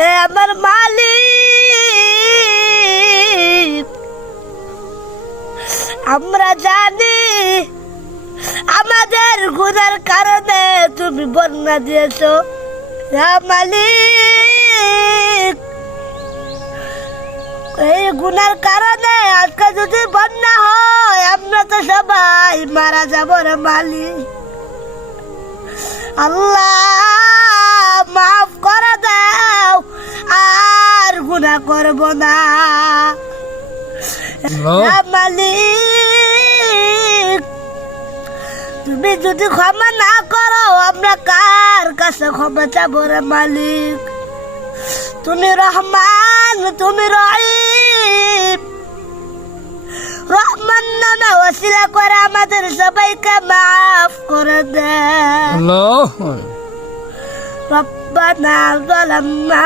আমার মালিক, আমরা জানি আমাদের গুনার কারণে তুমি বন্যা দিয়েছো। মালিক, এই গুনার কারণে আজকে যদি বন্যা হয় আমরা তো সবাই মারা যাবো রে মালিক। আল্লাহ মাফ করে দাও, আর গুনাহ করব না। মালিক, তুমি যদি ক্ষমা না করো আমরা কার কাছে ক্ষমা চাবো রে মালিক? তুমি রহমান, তুমি রহিম। রহমান নামে ওসিলা করে আমাদের সবাইকে মাফ করে দে। রব্বানা যালামনা